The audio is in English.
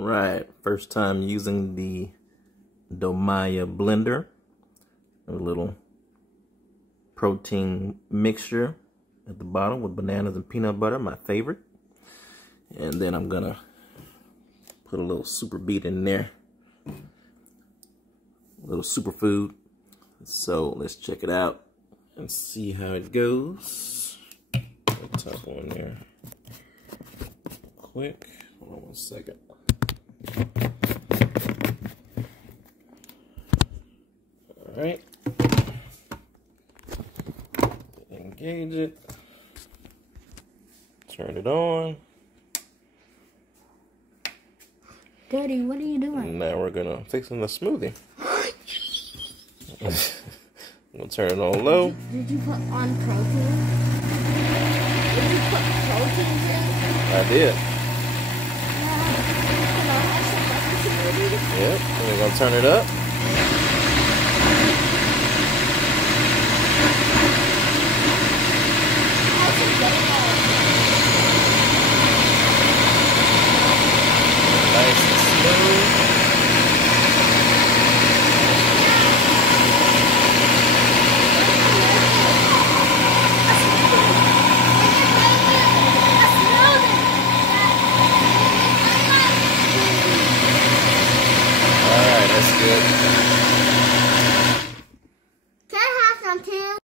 Right, first time using the Domaya blender. A little protein mixture at the bottom with bananas and peanut butter, my favorite. And then I'm gonna put a little super beet in there. A little superfood. So let's check it out and see how it goes. Top one there. Quick. Hold on 1 second. Alright. Engage it. Turn it on. Daddy, what are you doing? Now we're gonna fix in the smoothie. I'm gonna turn it on low. Did you put on protein? Did you put protein in? I did. Can I have some breakfast smoothie? Yep. We're gonna turn it up.